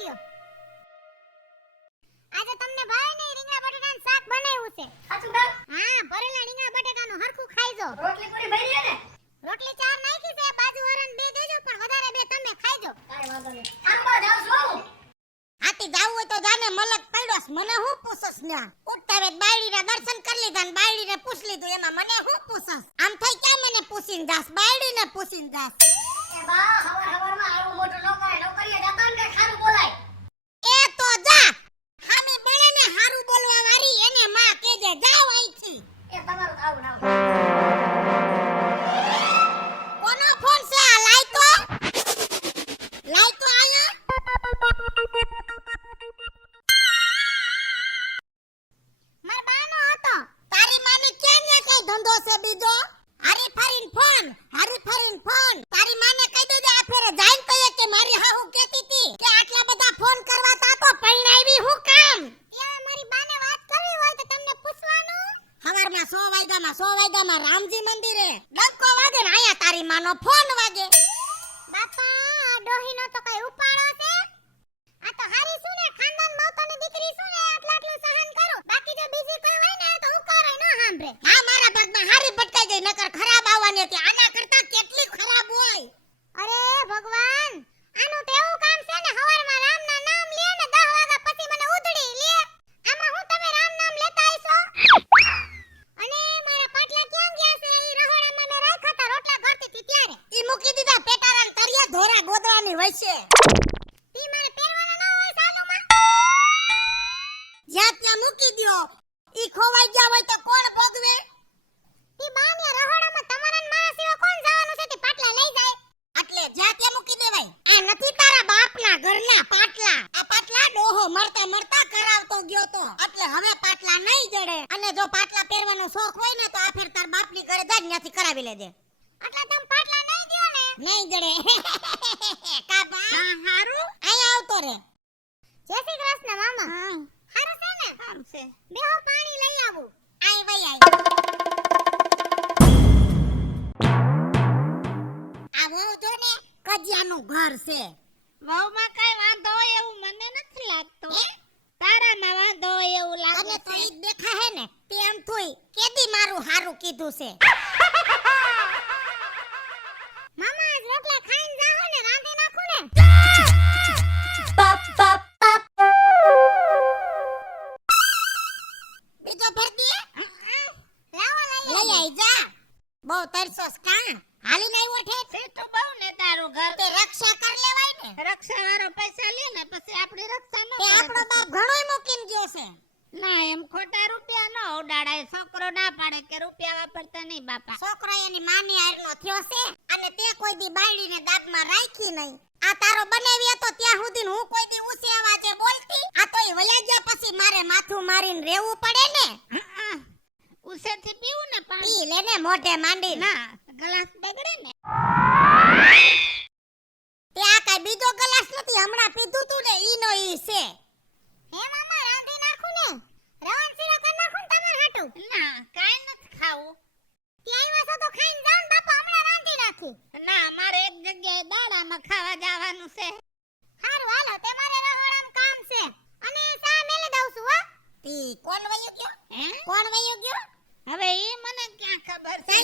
લ્યો. આજે તમને ભાઈ ને રીંગણા બટાટાનું શાક બનાવ્યું છે. સાચું બા? હા, ભરેલા રીંગણા બટાટાનું હરખું ખાઈ જો. રોટલી પૂરી ભરી લે ને. રોટલી ચાર નાખી છે, બાજુ વાળાને બે દેજો, પણ વધારે બે તમે ખાઈ જો. કાઈ વાંધો નહીં. આંબા જાવ છું. આતી જાવ હોય તો જાને, મલક પડ્યોસ. મને હું પૂછસ ન્યા? ઉઠતા વેત બાયડીના દર્શન કરી લીધા ને બાયડીને પૂછ લીધું, એમાં મને હું પૂછસ? આમ થઈ ક્યાં મને પૂછીને જાસ? બાયડીને પૂછીને જાસ. એ બા હવારમાં આવું મોટું ન કરે. નોકરીએ જતા ને ખારું બોલાય. એ તો જા. હામી બળે ને હારું બોલવા વાળી એને માં કેજે, જાવ અહીંથી. એ તમારું આવું ના. કોનો ફોન છે આ? લાઈ તો આયા. માર બાનો હતો. તારી માને ક્યાં ને કઈ ધંધો છે બીજો? હારી ફરીન ફોન. તારી માને કહી દેજે આ ફેરે જાઈન કહીએ કે મારી હાહુ કહેતી હતી કે આટલા બધા ફોન કરવા તા તો પરણાવી હું કામ? એ મારી બાને વાત કરવી હોય તો તમને પૂછવાનું. હવારમાં 100 વાગ્યામાં રામજી મંદિરે ડંકો વાગે ને આયા તારી માનો ફોન વાગે. બાપા આ ડોહીનો તો કઈ ઉપાડો છે. આ તો હારી શું ને, ખાનદાન માવતરની દીકરી શું ને, આટલું સહન કરું. બાકી જો બીજી કોઈ હોય ને તો હું કરે ન સાંભળે. હા, મારા ભાગમાં હારી ભટકાઈ ગઈ, નકર ખરાબ આવવાની હતી. આના કરતા કેટલી ખરાબ હોય. અરે ભગવાન, આનું તો એવું કામ છે ને, હવારમાં રામના નામ લે ને 10 વાગ્યા પછી મને ઉધડી લે. આમાં હું તમે રામ નામ લેતા આઈસો? અને મારા પાટલા ક્યાં ગયા છે? ઈ રહોડામાં મેં રાખ્યા તા રોટલા ઘરતી હતી ત્યારે. ઈ મૂકી દીધા પેટારાન તરિયા ધોરા ગોદવાની વચ્ચે. ઈ મારે પહેરવાના ન હોય સાલુમાં. જ્યાં ત્યાં મૂકી દ્યો. ઈ ખોવાઈ ગયા હોય તો કોણ ભોગવે? ઈ બાને રહોડામાં તમારા ને મારા સિવાય કોણ જવાનું છે? તે પાટલા લઈ જાય. એટલે જ્યાં ત્યાં મૂકી દેવાય. આ નથી તારા બાપના ઘરના પાટલા. આ પાટલા ડોહો મરતા કરાવતો ગયો તો. એટલે હવે પાટલા નહીં જડે. અને જો પાટલા પહેરવાનો શોખ હોય ને તો આ ફેર તાર બાપની ઘરે જા, ત્યાંથી કરાવી લેજે. એટલે તમે પાટલા નહીં દ્યો ને? નહીં જડે. કા બા? હા, હારું. આયા આવતો રે. જય શ્રી કૃષ્ણ મામા. હા. હારું છે ને? હારું છે. બેહો પાણી લઈ આવું. આય વઈ આય. આ વહુ જો ને કજિયાનું ઘર છે. વહુમાં કઈ વાંધો હોય એવું મને નથી લાગતો. તારામાં વાંધો હોય એવું લાગે. અને થોડીક દેખા હે ને તે એમ થોઈ કેદી મારું હારું કીધું છે. મામા આજ રોટલા ખાઈને જાઓ ને, રાંધી નાખું ને. બીજો ભર દે. લાવો લઈ આઈ જા. બહુ તરસોસ કા? હાલી નહીં ઉઠે છે તો બહુ ને તારું ઘર. તે રક્ષા કર લેવાય ને. રક્ષા વાળો પૈસા લે ને પછી આપણી રક્ષા ન કરે. આપણો બાપ ઘણોય મૂકીને ગયો છે. ના, એમ ખોટા રૂપિયા ન ઉડાડાય. છોકરો ના પાડે કે રૂપિયા વાપરતા નહીં બાપા. છોકરો એની માની હારનો થયો છે અને તે કોઈ દી બાયડીને દાબમાં રાખી નહીં. આ તારો બનાવી હતો ત્યાં સુધી હું કોઈ દી ઊંચી અવાજે બોલતી. આ તોય વયા ગયા પછી મારે માથું મારીને રહેવું પડે ને. ઉસેથી પીવું ને પાણી. પી લેને મોઢે માંડી. ના, ગ્લાસ બગડે ને. તે આ કઈ બીજો ગ્લાસ નથી, હમણાં પીધું તું ને ઈનો ઈ છે. હે મામા રાંધી નાખું ને. રવણ શીરો કર નાખું ને તમાર હાટું. ના, કાઈ નથી ખાવું. તે આવ્યા છો તો ખાઈને જાવ ને બાપા, હમણાં રાંધી નાખું. ના, મારે એક જગ્યાએ દાડામાં ખાવા જવાનું છે. હારું હાલો, તે મારે રહોડામાં કામ છે. અને ચા મેલે દઉં છું હો. તી કોણ વયો ગયો? હે? કોણ વયો ગયો? હવે ઈ મને ક્યાં ખબર છે?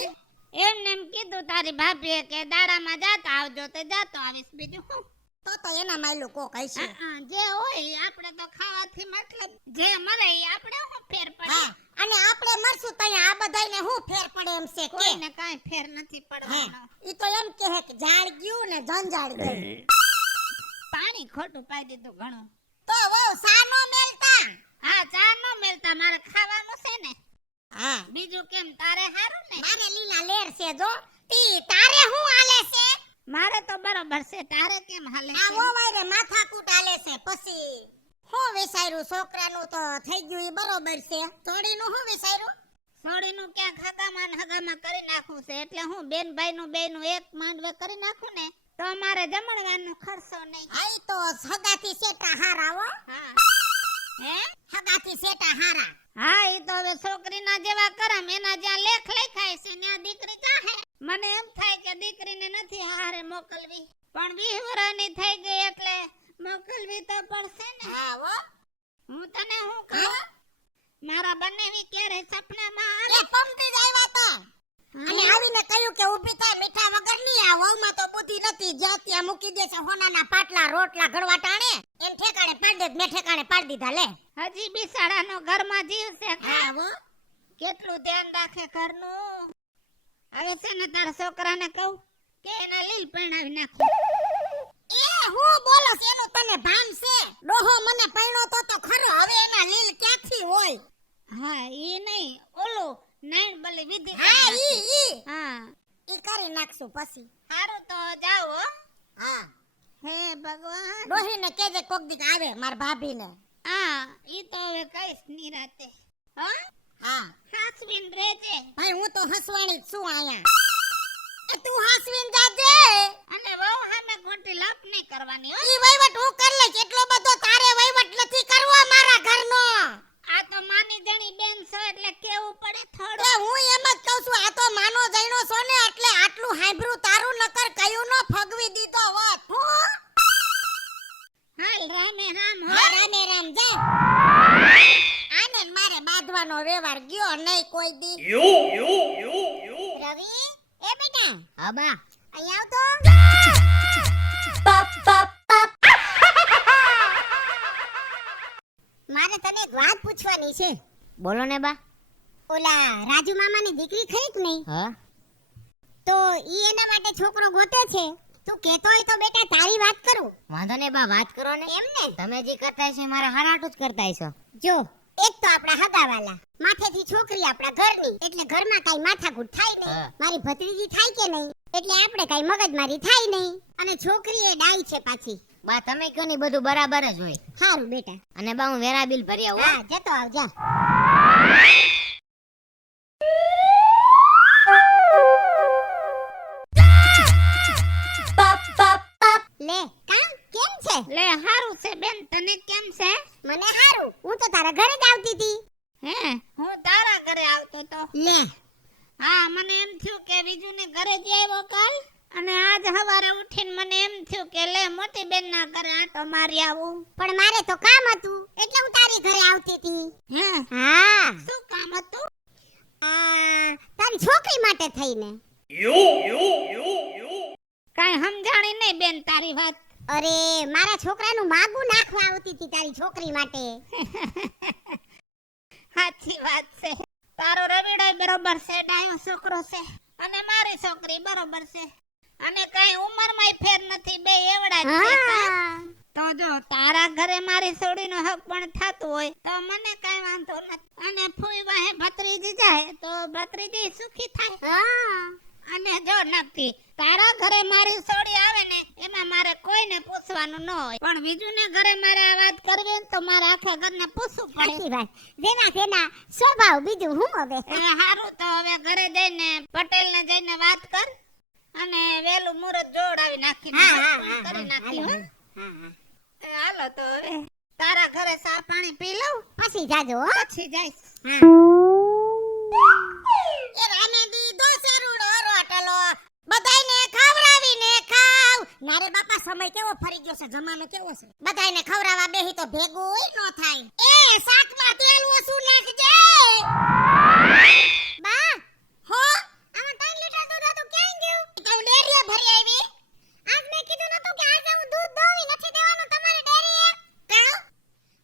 એમને એમ કીધું તારી ભાભીએ કે દાડામાં જાતા આવજો, તે જાતો આવીશ. બીજું હું તો એના માયલું કોક હશે. જે હોય આપણે તો ખાવાથી મતલબ જે મરે ઈ આપણે હું ફેર પડે. અને આપણે મરશું તો આ બધાયને હું ફેર પડે એમ છે કે કોઈને કાઈ ફેર નથી પડવાનો. ઈ તો એમ કહે કે ઝાડ ગયું ને જંજાળ ગયું. પાણી ખોટું પાઈ દીધું ઘણું. તો વો સા નો મેલતા. હા, ચા નો મેલતા, મારે ખાવાનું છે ને. હા, બીજું કેમ તારે હારું ને? મારે લીલા લેર છે જો. તી તારે હું હાલે છે? મારે તો બરોબર છે, તારે કેમ હાલે છે? આ વો વાયરે માથાકૂટ હાલે છે. પછી હું વિચાર્યું છોકરાનું તો થઈ ગયું ઈ બરોબર છે. થોડીનું હું વિચાર્યું? થોડીનું ક્યાં હગામાં કરી નાખું છે. એટલે હું બેન ભાઈનું બેયનું એક માંડવે કરી નાખું ને તો અમારે જમણવાનો ખર્ચો નહીં. આઈ તો સગાથી સેટા હારા હો. હા. હે? સગાથી સેટા હારા. હા, ઈ તો હવે છોકરીના જેવા કરમ, એના જ્યાં લેખ લખાય છે ત્યાં દીકરી ચાહે. મને એમ થાય કે દીકરીને નથી હારે મોકલવી, પણ 20 વર્ષની થઈ ગઈ એટલે મોકલવી તો પડશે ને. હા હો હું તને હું કહું, મારા બંનેવી ક્યારે સપનામાં એ પમતી જ આવ્યા તા અને આવીને કહ્યું કે ઊભી થાય, મીઠા વગર નહીં આ વહુમાં તો બુદ્ધિ નથી, જ્યાં ત્યાં મૂકી દે છે હોનાના પાટલા રોટલા ઘડવા ટાણે, એમ ઠેકાણે પાડી દે, મેં ઠેકાણે પાડી દીધા લે. હજી બિસાડાનો ઘરમાં જીવશે. હા હો કેટલું ધ્યાન રાખે ઘરનું. હવે છે ને તારા છોકરાને કહું કે એના લીલ પરણાવી નાખો. એ હું બોલો છે એનું તને ભાન છે? ડોહો મને પરણો તો ખરો, હવે એના લીલ ક્યાંથી હોય? હા એ નહીં, ઓલું નાઈન બલી વિધિ. હા ઈ હા ઈ કરી નાખશું પછી. સારું તો જાઓ હો. હા હે ભગવાન. ડોહીને કહેજે કોક દીક આવે માર ભાભીને. હા ઈ તો હવે કઈશ નિરાતે. હા હા હાસવીન રહેજે. ભાઈ હું તો હસવાણી જ છું આયા. એ તું હસવીન જાજે. અને બહુ સામે ખોટી લાપ નહીં કરવાની હો. ઈ વહીવટ હું કરી લઈશ, એટલો બધો તારે વહીવટ નથી કરવો મારા ઘરનો. આ તો માની જણી બેન છો એટલે કેવું પડે એ થોડું. હું એમ જ કહું છું, આ તો માનો જઈનો છો ને એટલે આટલું હાંભળું તારું નકર કયું નો ફગવી દીધો હોત. હું હાલ રામે રામ હો. હા રામે રામ જા. આને ને મારે બાંધવાનો વ્યવહાર ગયો નહીં કોઈ દી. રવિ એ બેટા હા બા. અહીંયા આવતો. મારે તને એક વાત પૂછવાની છે. બોલો ને બા. ઓલા રાજુ મામાની દીકરી ખરી કે નહીં, હા તો ઈ એના માટે છોકરો ગોતે છે. તું કહેતો હોય તો બેટા તારી વાત કરું. વાંધો ને બા, વાત કરો ને. એમ ને તમે જે કરતા છે મારા હારાટું જ કરતા છો. જો એક તો આપણા હગાવાલા, માથેથી છોકરી આપણા ઘરની, એટલે ઘરમાં કાઈ માથાકૂટ થાય નહીં. હા. મારી ભત્રીજી થાય કે નહીં એટલે આપણે કાઈ મગજમારી થાય નહીં. અને છોકરી એ ડાઈ છે પાછી. બા તમે કહો ને બધું બરાબર જ હોય. સારું બેટા. અને બા હું વેરા બિલ ભરી આવું. હા જતો આવજા. લે કામ કેમ છે? લે હારું છે બેન, તને કેમ છે? મને સારું. હું તો તારા ઘરે જ આવતી હતી. હે હું તારા ઘરે આવતો તો. લે હા મને એમ થયું કે બીજું ને ઘરે જ આવ્યો કાલ, અને આજ સવારે ઉઠીને મને એમ થયું કે લે મોટી બેન ના ઘરે આટો મારી આવું. પણ મારે તો કામ હતું એટલે હું તારી ઘરે આવતી હતી. હે હા શું કામ હતું? તારી છોકરી માટે થઈને. કાઈ સમજાણી નહીં બેન તારી વાત. અરે મારા છોકરાનું માગું નાખવા આવતી હતી તારી છોકરી માટે. સાચી વાત છે. તારો રવિડોય બરોબર છે, ડાયો છોકરો છે, અને મારી છોકરી બરોબર છે, અને કઈ ઉંમરમાંય ફેર નથી, બે એવડા જ છે. હા તો જો તારા ઘરે મારી છોડીનો હક પણ થતું હોય તો મને કઈ વાંધો નથી. અને ફૂઈ વાહે ભત્રીજી જાય તો ભત્રીજી સુખી થાય. હા અને જો નક્કી તારા ઘરે મારી છોડી આવે ને એમાં મારે કોઈને પૂછવાનું ન હોય, પણ બીજું ને ઘરે મારે આ વાત કરવી ને તો મારે આખા ઘરને પૂછવું પડે. સાચી વાત. જેના તેના સ્વભાવ, બીજું હું હવે. હારું તો હવે ઘરે જઈને પટેલ ને જઈને વાત કર અને વેલું મુહૂર્ત જોડાવી નાખી હા, હા, હા, કરી હા, નાખી. હાલો, હો? હા. હાલો તો હવે તારા ઘરે ચા પાણી પી લઉં પછી જાજો હો. પછી જઈશ. એ રામે દીધો સરુડો રોટલો, બધાયને ખવડાવીને ખાવ. નારે બાપા સમય કેવો ફરી ગયો છે, જમાનો કેવો છે. બધાયને ખવડાવવા બેહી તો ભેગું નો થાય. એ શાકમાં તેલ ઓછું નાખજે. બા હો આમાં 3 લીટર દૂધ હતું, ક્યાં ગયું? તો ડેરીએ ભરી આવી. આજ મેં કીધું નતું કે આજે હું દૂધ દોવી નથી દેવાનું તમારી ડેરીએ. કાં?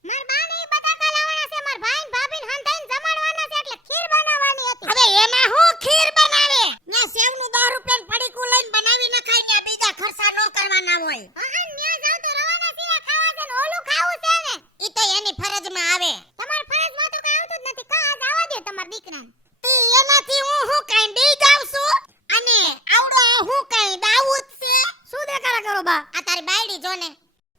માર બાને ઈ બટાકા લાવવાના છે, માર ભાઈ ને ભાભી ને હંધાઈને જમાડવાના છે, એટલે ખીર બનાવવાની હતી. હવે એમાં હું ખીર બનાવે? ના સેવનું 10 રૂપિયાનું પડીકું લઈને બનાવી નખાય, ને બીજા ખર્ચા નો કરવાના હોય. હા ન્યા જાવ તો રવાના શીરા ખાવા છે ને ઓલું ખાવું છે ને. ઈ તો એની ફરજમાં આવે. તમાર ફરજમાં તો કાઈ આવતું જ નથી. કા આજ આવવા દે તમાર દીકરાને. તી એનાથી હું કાઈ બી જાવ છું, અને આવડો હું કાઈ દાઉદ છે. શું દેખાડા કરો બા? આ તારી બાયડી જો ને.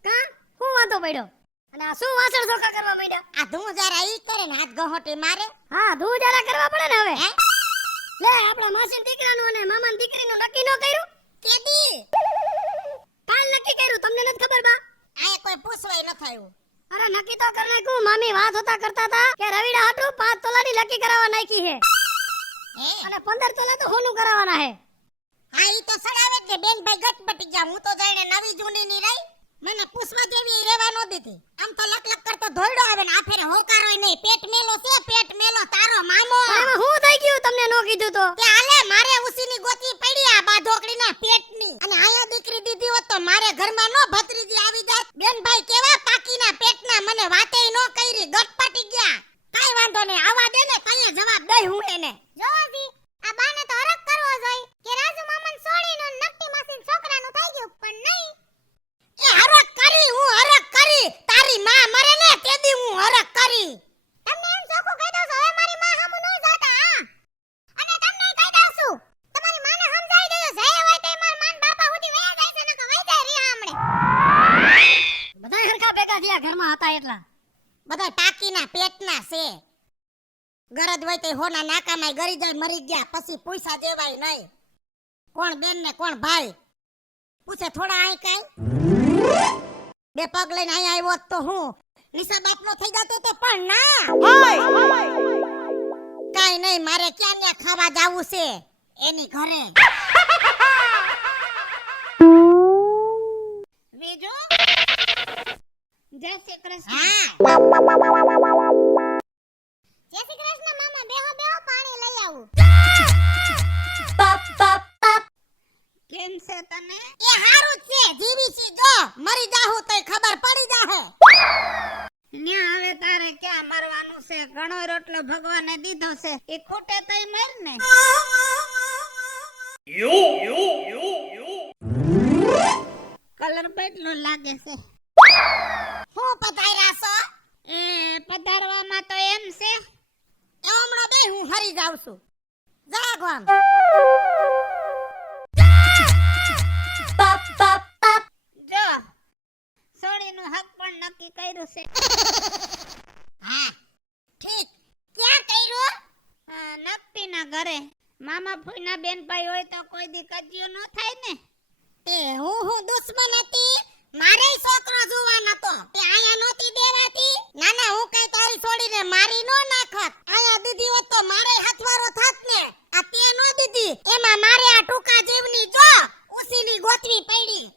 કા હું વાંધો પડ્યો? અને આ શું વાસણ ચોખ્ખા કરવા માંડ્યા? આ ધૂ જરા ઈ કરે ને હાથ ગહોટી મારે. હા ધૂ જરા કરવા પડે ને હવે. હે લે આપણા માસીન દીકરાનું અને મામાન દીકરીનું નક્કી ન કર્યું? કેદી? કાલ નક્કી કર્યું, તમને નથી ખબર બા? આ કોઈ પૂછવાય ન થયું. અરે નક્કી તો કર નાખ્યું. મામી વાત હોતા કરતા હતા કે રવિડા હાટુ 5 તોલાની લકી કરાવવા નાખી છે. અને 15 તોલા તો હોનું કરાવવાના છે. હા ઈ તો સડાવે જ ને બેન ભાઈ ગટપટી ગયા. હું તો જાણે નવી જૂની ની રહી. મને પૂછવા જેવી રહેવા નો દીધી. આમ તો લક લક કરતો ધોઈડો આવે ને આ ફેરે હોકારોય નહીં. પેટ મેલો છે, પેટ મેલો તારો મામો. એમાં હું થઈ ગયું તમને નો કીધું તો? તે હાલે મારે ઉસીની ગોતી પડી આ બા ઢોકળીના પેટની. અને આયા દીકરી દીધી હોત તો મારે ઘરમાં નો ભત્રીજી આવી જાત. બેનભાઈ કેવા પાકીના પેટના, મને વાતેય નો કરી, ગટ પાટી ગયા. કાઈ વાંધો નહીં, આવા દે ને કઈએ જવાબ દઈ હું એને. જોવાજી આ બાને તો હરખ કરવો જોઈ કે રાજુ મામન છોડીને નકટી માસીન છોકરાનું થઈ ગયું, પણ નહીં. એ હરખ કરી, હું હરખ કરી. તારી માં મરે ને તેદી હું હરખ કરી. તમને એમ ચોખ્ખું કહી દઉં છું, હવે મારી માં હમુ નહીં જાતા. હા અને તમને કહી દઉં છું, તમારી માને સમજાવી દેજો, જે હોય તે માર માન બાપા સુધી વયા જાય છે, નકર વઈ જાય રી આમણે. બધા હરખા ભેગા થયા ઘરમાં હતા એટલા. બધા ટાકીના પેટના છે. ગરજ હોય તે હોના નાકામાં ગરી જાય મરી ગયા, પછી પૈસા દેવાય નહીં. કોણ બેન ને કોણ ભાઈ પૂછે થોડા આઈ કાઈ. બે પગ લઈને અહીં આવ્યો હોત તો હું નિશા બાપનો થઈ જતો તો, પણ ના. કાઈ નહીં, મારે ક્યાં ને ખાવા જાવું છે એની ઘરે. બીજું જય શ્રી કૃષ્ણ. હા જય શ્રી કૃષ્ણ મામા, બેહો બેહો પાણી લઈ આવું. કેમ છે તને? એ હારું જ છે, જીવી છી જો. મરી જાહું તોય ખબર પડી જાહે. ન્યા હવે તારે ક્યાં મરવાનું છે? ઘણો રોટલો ભગવાને દીધો છે, એ ખૂટે તોય મર ને. કલર બદલો લાગે છે. હું પધાર્યા છો? એ પધારવામાં તો એમ છે, એ હમણાં બે હું હરી જાઉં છું. જાગવામ જો સોડીનું હક પણ નક્કી કર્યું છે. હા ઠીક. ક્યાં કર્યું? નક્કીના ઘરે. મામા ફૂઈના બેનભાઈ હોય તો કોઈ દી કજિયો ન થાય ને. તે હું દુશ્મન હતી? મારે છોકરો જોવા નતો, તે આયા નોતી દેવાતી. ના ના, હું કઈ તારી છોડીને મારી નો નાખત. આયા દીધી હોત તો મારે હથવારો થાત ને. આ તે નો દીધી, એમાં મારે આ ટૂંકા જીવની જો ઉસીની ગોતવી પડી.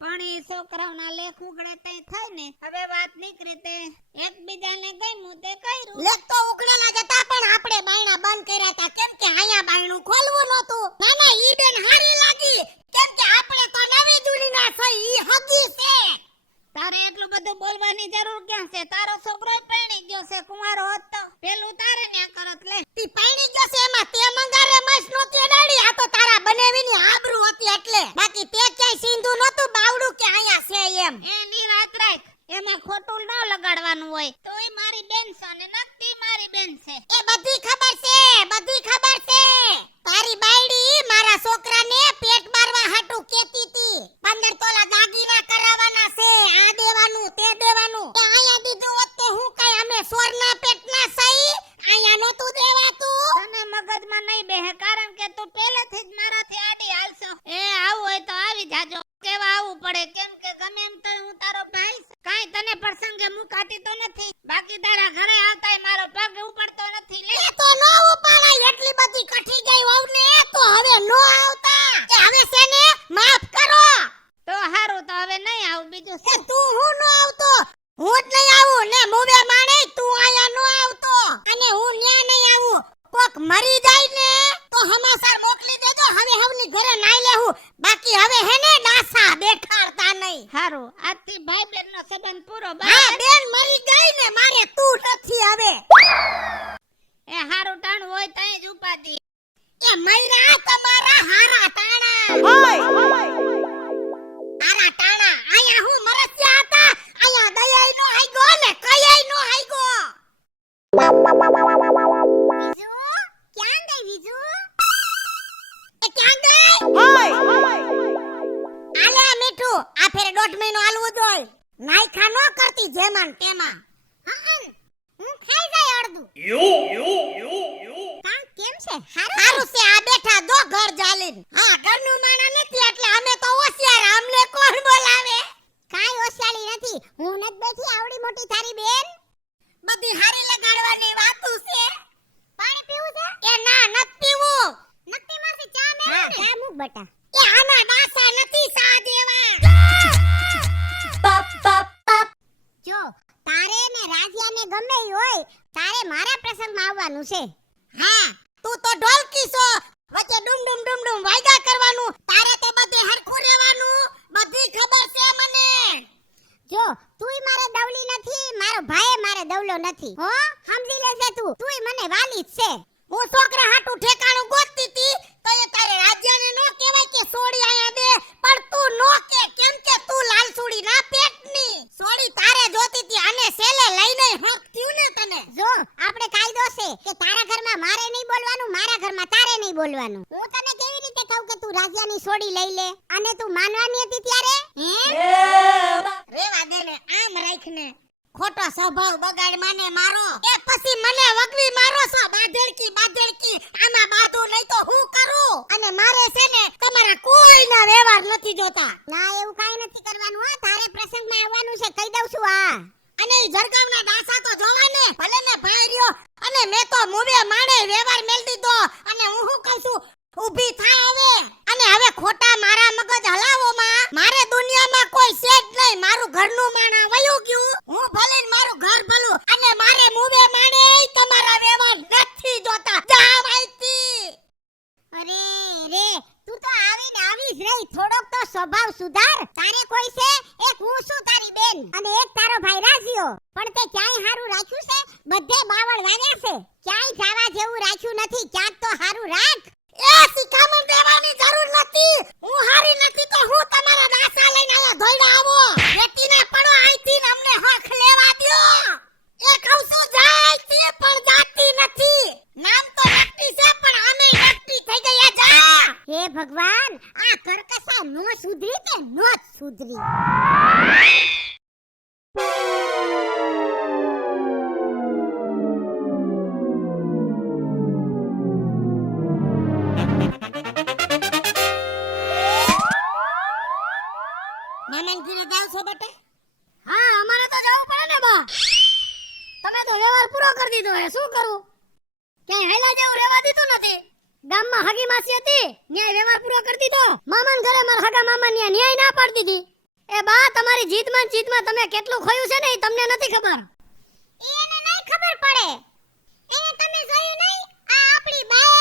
પણ એ છોકરાઓના લેખ ઉગડે તઈ થાય ને. હવે વાત નીકળી તે એકબીજાને ગમ્યું તે કર્યું. લેખ તો ઉગડેલા જ હતા, પણ આપણે બાયણા બંધ કર્યા હતા, કેમ કે આયા બાયણું ખોલવું નહોતું. ના ના, ઈ બેન હારી લાગી, કેમ કે આપણે તો નવી જૂનીના થઈ, ઈ હગી છે. તારે એટલું બધું બોલવાની જરૂર ક્યાં છે? તારો છોકરો પરણી ગયો છે, કુંવારો હોત તો પેલું તારે ન્યા કરત. લે તી પરણી ગયો છે, એમાં તે મંગારે મસ નોતી અડાડી. આ તો તારા બનેવીની આબરૂ હતી એટલે. બાકી તે ક્યાંય સિંધુ નતું બાવડું કે આયા છે એમ. એ નિરાત રાખ, એમાં ખોટું ન લગાડવાનું હોય. તોય મારી બેન છે ને નક્કી મારી બેન છે. એ બધી ખબર છે, બધી ખબર છે. તારી બાયડી મારા છોકરાને પેટ બારવા હાટુ કેતી તી. 15 તોલા દાગીના કરાવવાના છે, આ દેવાનું તે દેવાનું. એ આયા દીધું હોત તો હું કાઈ અમે સોરના પેટના સહી આયા નતું દેવાતું. તને મગજમાં નહીં બેહે, કારણ કે તું પહેલેથી જ મારાથી આડી હાલશો. એ આવું હોય તો આવી જાજો. કેવા આવવું પડે, કેમ કે ગમે એમ તો હું તારો ભાઈ છું. કાઈ તને પ્રસંગે મુકાતી તો નથી. બાકી તારા ઘરે આવતાય મારો પગ ઉપડતો નથી. લે એ તો નો ઉપાડાય, એટલી બધી કઠી ગઈ વહુને તો હવે નો આવતા. કે હવે છે ને માફ કરો. તો હારું, તો હવે નહીં આવું. બીજું છે તું હું નો આવતો, હું જ નહીં આવું ને. મુવે માણે તું આયા નો આવતો, અને હું ન્યા નહીં આવું. કોક મરી જાય ને તો હમાસર મોકલી દેજો. હવે હવની ઘરે નાઈ લેહું. બાકી હવે હે ને ડાસા બેઠાડતા નહીં. હારું, આજથી ભાઈ બેનનો સંબંધ પૂરો. હા, બેન મરી ગઈ ને, મારે તું નથી હવે. એ હારું ટાણું હોય તઈ જ ઉપાધી. એ મયરા તમારા હારા ટાણા. હારા ટાણા આયા હું મરસ્યા હતા. આયા દયાઈ નો હાઈગો ને કયાઈ નો હાઈગો. બીજુ ક્યાં ગઈ બીજુ? એ ક્યાં ગઈ? આલે મીઠું, આ ફેરે 1.5 મહિનો હાલવું જોઈ. નાઈખા નો કરતી જેમાન તેમાં. હું ખાઈ જાય અડધું. કાં કેમ છે? હારું છે, આ બેઠા જો ઘર જાલીન. હા, ઘરનું માણા નથી એટલે અમે તો હોશિયાર, અમને કોણ બોલાવે? કાઈ ઓસાળી નથી, હું નત બેઠી આવડી મોટી થારી બેન. બધી હારી લગાડવાની વાતો છે. પાણી પીવું છે? એ ના, નત પીવું. નક્કી માસી ચા મેળવો ને. ચા મૂક બટા. એ આના ડાસા નથી સા દેવા. મારા પ્રસંગમાં આવવાનું છે. હા તું તો ઢોલકી છો, વચ્ચે ડુમ ડુમ ડુમ ડુમ વાયદા કરવાનું, તારે તો બધે હરખું રહેવાનું, બધી ખબર છે મને. જો તુંય મારે દવલી નથી, મારો ભાઈ મારે દવલો નથી. હો સમજી લેજે તુંય મને વાલી જ છે. હું છોકરા હાટું ઠેકાણું ગોતતી હતી તો એ તારે રાજ્યને નો કહેવાય કે સોડી આયા દે, પણ તું નો કે કેમ કે તું લાલ સોડી ના પેટની સોડી તારે જોતી હતી, અને સેલે લઈને હક થયું ને તને. જો આપણે કાયદો છે કે તારા ઘરમાં મારે નહીં બોલવાનું, મારા ઘરમાં તારે નહીં બોલવાનું. હું તને કેવી રીતે કહું કે તું રાજ્યની સોડી લઈ લે, અને તું માનવાની હતી ત્યારે રેવા દે ને, આમ રાખ ને. ખોટો સ્વભાવ બગાડ માને મારો કે પછી મને વગવી મારો છો. બાધડકી આમાં બાધુ નહીં તો હું કરું? અને મારે છે ને તમારા કોઈના વ્યવહાર નથી જોતા. ના એવું કાઈ નથી કરવાનું. હા તારે પ્રસંગમાં આવવાનું છે, કહી દઉં છું. આ અને ઈ જરગાવના ડાસા તો જોવા ને, ભલે ને ભાઈ રહ્યો, અને મેં તો મુવે માણે વ્યવહાર મેલ દીધો, અને હું શું કહું છું, ઊભી થા હવે. અને હવે ખોટા મારા મગજ હલાવોમાં મારે દુનિયામાં કોઈ છે જ નહીં. મારું ઘરનું માણા વયું ગયું, હું ભલે ને મારું ઘર ભલું, અને મારે મુવે માણે તમારા વ્યવહાર નથી જોતા. જા માઈતી. અરે રે તું તો આવી જ રહી. થોડોક તો સ્વભાવ સુધાર. તારે કોઈ છે? એક હું છું તારી બેન, અને એક તારો ભાઈ રાજીઓ. પણ તે ક્યાંય હારું રાખ્યું છે? બધે બાવળ વાગ્યા છે, ક્યાંય જાવા જેવું રાખ્યું નથી. ક્યાંક તો હારું રાખ. એ શિખામણ દેવાની જરૂર નથી. હું હારી નથી તો હું તમારા ડાસા લઈને આયા ધોઈડા આવો. રેતીના પડો આઈથી ને અમને હક લેવા દ્યો. એ કહું છું જાયતી પણ જાતી નથી. નામ તો નકટી છે પણ આમે નકટી થઈ ગયા. જા. હે ભગવાન, આ કરકસા નો સુધરી તે નો જ સુધરી. મામાને ઘરે જાવ છો બેટા? હા અમારે તો જવું પડે ને બા. તમે તો વ્યવહાર પૂરો કરી દીધો હે, શું કરું? ક્યાંય હેલા જેવું રહેવા દીધું નથી. ગામમાં હગી માસી હતી, ન્યાય વ્યવહાર પૂરો કરી દીધો. મામાન ઘરે મારા હગા મામા ન્યાય ના પાડી દીધી. એ બા તમારી જીતમાં તમે કેટલું ખોયું છે ને એ તમને નથી ખબર. એને નહીં ખબર પડે. એને તમે જોયું નહીં? આ આપણી બા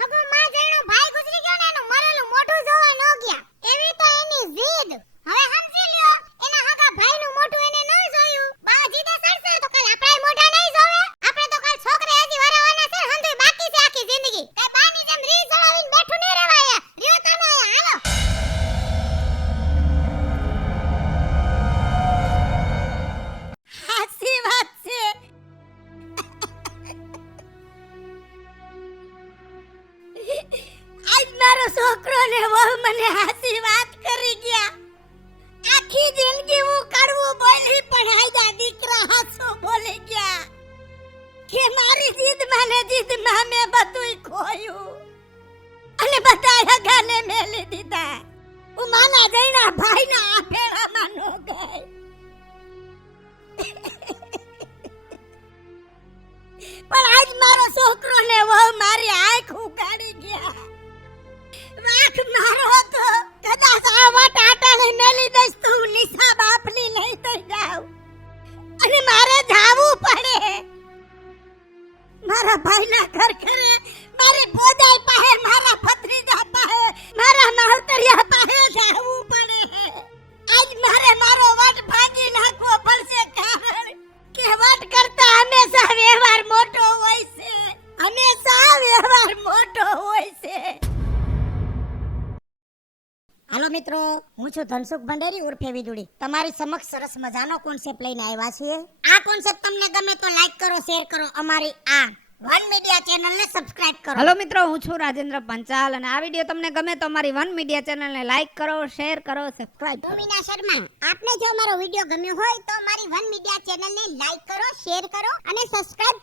હગો માં જેનો ભાઈ ગુજરી ગયો ને એનું મરેલું મોઢું જોવાય ન ગયા. એવી તો એની જીદ. હવે સમજી લ્યો, એના હગા ભાઈનું મોઢું એને ન જોયું. બા જીદે સડશે તો કાલ આપણા મોઢા નહીં જોવે. આપણે તો કાલ છોકરે હજી વરાવાના છે, હંધુય બાકી છે આખી જિંદગી. એ બાની જેમ રી જળાવીને બેઠું નહીં રહેવાય. રહ્યો તમે હાલો. હાચી વાત છે. આજ મારો છોકરો ને વહુ મને હાચી વાત કરી ગયા. આખી જિંદગી હું કડવું બોલી પણ આજા દીકરા હાચું બોલી ગયા કે મારી જીદમાં ને જીદમાં મેં બધુંય ખોયું અને બધા હગાને મેલી દીધા. હું માના જઈના ભાઈના આફેડામાં ન ગઈ. પણ આજ મારો છોકરો ને વહુ મારી આંખ ઉગાડી ગયા. વાંક મારો હતો, કદાચ આ વાટ આટાને મેલી દઈશ તો હું નિશા બાપની નહીં થઈ જાઉં, અને મારે જાવું પડે. મારા ભાઈના ઘર ઘરે, મારી ભોજાઈ પાસે, મારા ભત્રીજા પાસે, મારા માવતરિયા પાસે જાવું પડે. આજ મારે મારો વટ ભાંગી નાખવો પડશે, કારણ કે વટ કરતા હંમેશા વ્યવહાર મોટો હોય છે. હંમેશા વ્યવહાર મોટો હોય છે. હાલો મિત્રો, હું છું ધનસુખ ભંડેરી ઉર્ફે વિદુડી. તમારી સમક્ષ સરસ મજાનો કોન્સેપ્ટ લઈને આવ્યા છીએ. આ કોન્સેપ્ટ તમને ગમે તો લાઈક કરો, શેર કરો, અમારી આ વન મીડિયા ચેનલને સબસ્ક્રાઇબ કરો. હેલો મિત્રો, હું છું રાજેન્દ્ર પંચાલ, અને આ વિડિયો તમને ગમે તો અમારી વન મીડિયા ચેનલને લાઈક કરો, શેર કરો, સબસ્ક્રાઇબ. ભૂમિના શર્મા, આપને જો મારો વિડિયો ગમ્યો હોય તો મારી વન મીડિયા ચેનલને લાઈક કરો, શેર કરો અને સબસ્ક્રાઇબ